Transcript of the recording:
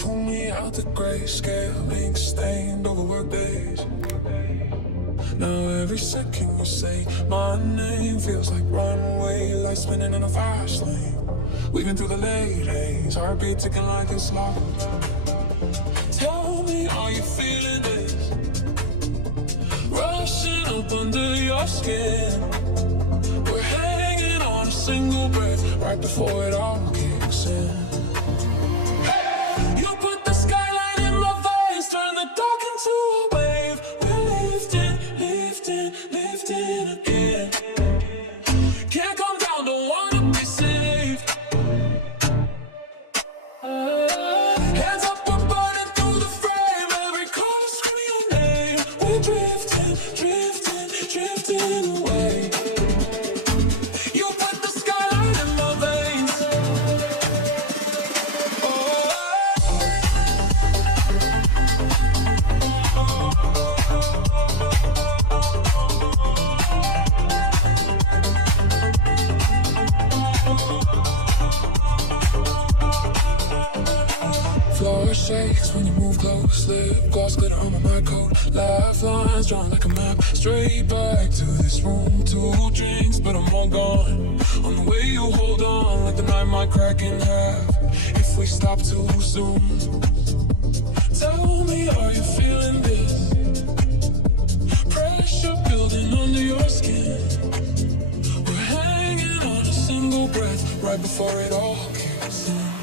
pull me out the grayscale, ink stained over work days. Now every second you say my name feels like runway lights spinning in a fast lane. Weaving through the late haze, heartbeat ticking like it's locked. Tell me, are you feeling this? Rushing up under your skin. We're hanging on a single breath right before it all kicks in. You put the skyline in my veins, turn the dark into a wave. We're lifting, lifting, lifting again. Can't come down, don't wanna be saved. Hands up, we're burning through the frame. Every corner screaming your name. We're drifting, drifting, drifting away. You put the skyline in my veins. Floor shakes when you move close. Lip gloss glitter on my coat. Lifelines drawn like a map. Straight back to this room. 2 drinks, but I'm all gone. On the way you hold on, like the night might crack in half if we stop too soon. Tell me, are you feeling this? Pressure building under your skin. We're hanging on a single breath right before it all kicks in.